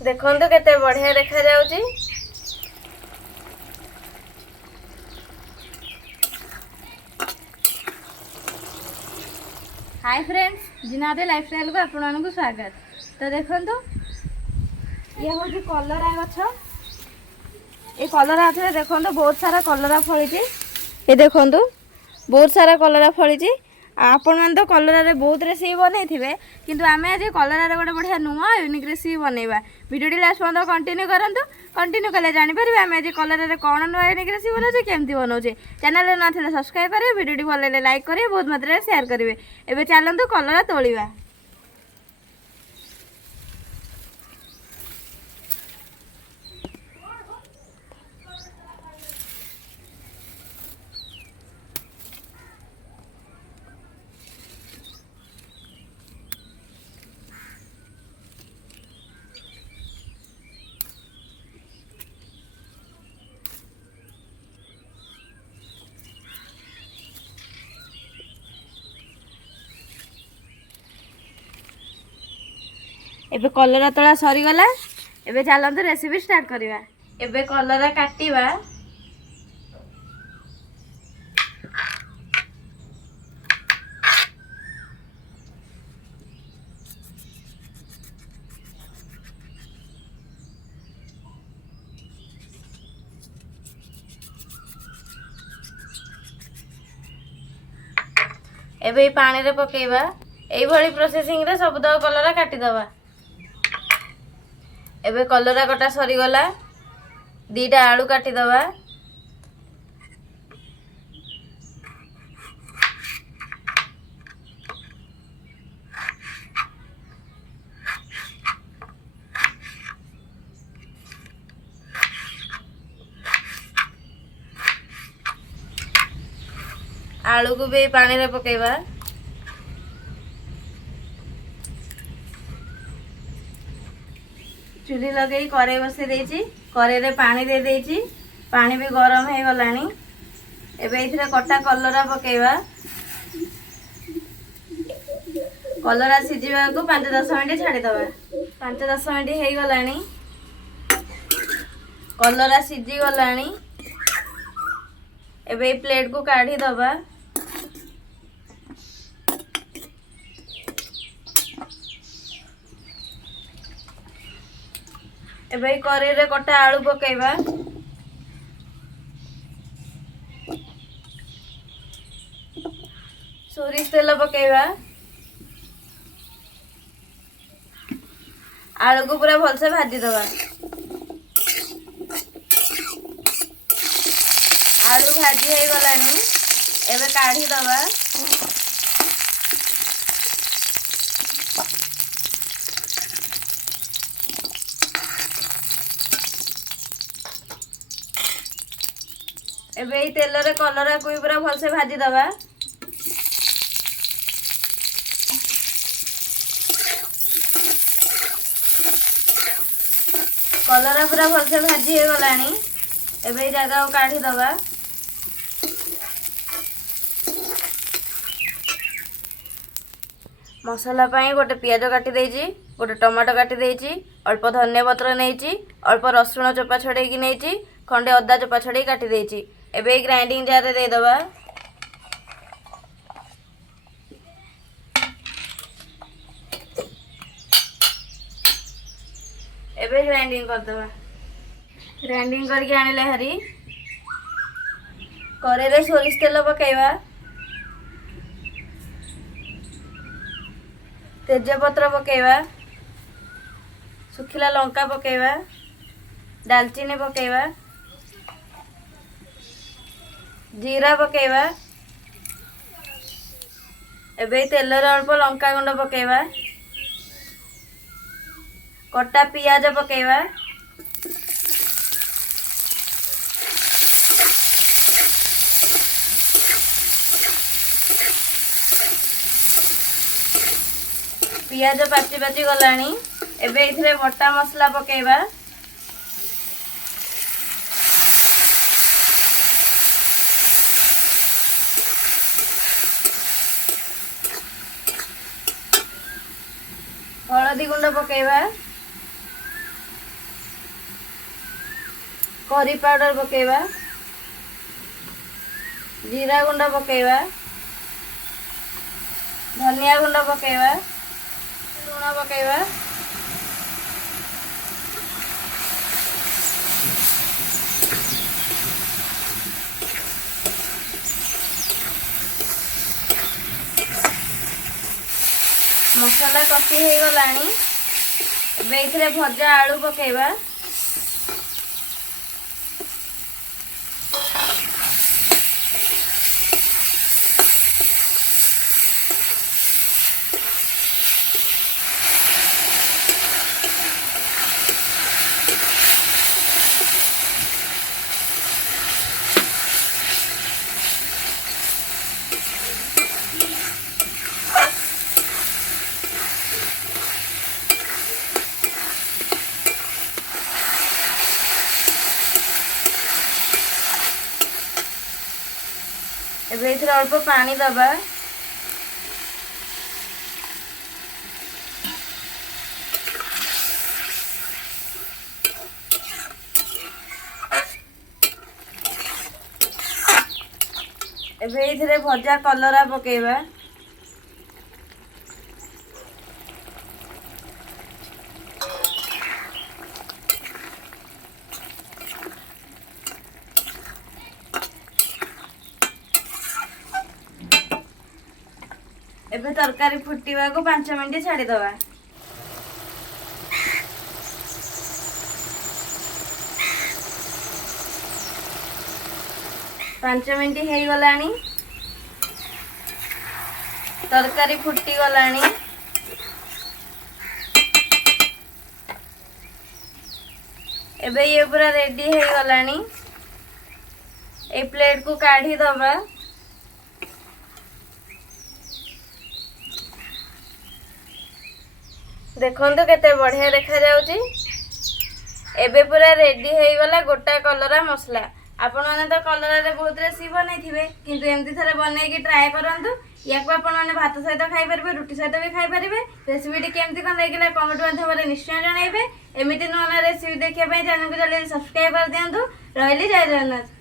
देखंतु केते बढ़िया देखा जाउची। हाय फ्रेंड्स, जीना लाइफस्टाइल को आपण को स्वागत। तो देखंतु ये हूँ कलरा गछ। ये कलरा गछ देखंतु बहुत सारा कलरा फली। ये देखंतु बहुत सारा कलरा फली। आपण मैंने तो कलर बहुत रेसिपी बनई किंतु आम आज कलर गोटे बढ़िया नुआ यूनिक रेसिपी बनइबा। वीडियो लास्ट पर्यटन कंटिन्यू करंतु। कंटिन्यू कले जानीपर आम आज कलर कौन नुआ यूनिक रेसिपी बनाऊे केमती बनाऊे। चैनल ना सब्सक्राइब करेंगे, वीडियो भल लगे लाइक करेंगे, बहुत मात्रा शेयर करेंगे। एबे चलतु कलर तोलिबा। एबे कलरा तोला सरीगला। एबे चलतु रेसिपी स्टार्ट करिबा। एबे कलरा काटिबा। एबे पानी रे पकेइबा। एई भली प्रोसेसिंग रे सब द कलरा काटी दबा। एबे कलरा कटा सरीगला। दीटा आलू काटी दबा। आलू को भी पानी रे पकेइबा। चूल्ही लगे कड़े बसई देछि। कड़े रे पानी दे देछि। पानी भी गरम हो गलानी। एबे इथरे कटा कलरा पकेइबा। कलरा सिझिबा को 5-10 मिनिट छाड़ी दबा। 5-10 मिनिट हो गलानी। कलरा सिझी गलानी। एबे प्लेट को काढ़ी दबा। एबे कड़े रे कटा आलू पकेइबा। सोरिष तेल पकेइबा। आलू को पूरा भलसे भाजी दबा। आलू भाजी हो गलानी। एबे काढ़ी दबा। एबे तेल रे कलरा को पूरा भलसे भाजी दबा। कलरा पूरा भलसे भाजी हो गलानी। एबे जगह को काढ़ी दबा। मसाला पाई गोटे पियाज काटी देछि, गोटे टमाटो काटी देछि, अल्प धनिया पत्र नेछि, अल्प रसुण चोपा छड़ेकी नेछि, खंडे अदा चोपा छड़े काटी देछि। एबे ग्राइंडिंग जार रे दे दबा। एबे ग्राइंडिंग कर दबा। ग्राइंडिंग करके आनिले हरी। करे रे सोरिष तेल पकेइबा। तेजपत्र पकेइबा। सुखिला लंका पकेइबा। दालचीनी पकेइबा। जीरा पकेइबा। एबे तेल रे अल्प लंका गुंड पकेइबा। कटा पियाज पकेइबा। पियाज पाची पाची गलानी। एबे इथरे बटा मसला पकेइबा। हलदी गुंड पकेइबा। करी पाउडर पकेଇବା, जीरा गुंड पकेଇବା, धनिया गुंड पकेଇବା, लूण पकेଇବା, मसाला कषि हो गलानी। एबे इथरे भजा आलू पकेଇବା, एबे इथरे अल्प पानी दबा। एबे इथरे भजा कलरा पकेଇବା, एबे तरकारी फुटीवा को 5 मिनिट छाड़ी दवा। पांच मिनिट हो गलानी, तरकारी फुटी गलानी। एबे ये पूरा रेडी हो गलानी। ए प्लेट को काढ़ी दबा। देखंतु केते बढ़िया देखा जाउची। एबे पूरा रेडी हो गला गोटा कलरा मसला। आपण माने तो कलरा रे बहुत रेसिपी बनाई थिबे, किंतु एमती थरे बनाई की ट्राई करंतु। याको आपण माने भात सहित खाई परबे, रुटी सहित भी खाई परबे। रेसिपी टी केमती कोन लागिला कमेंट माध्यम रे निश्चय जणाइबे। एमिति नोना रेसिपी देखिया पई चैनल को जल्दी सब्सक्राइब कर दियंतु। रहली जय जगन्नाथ।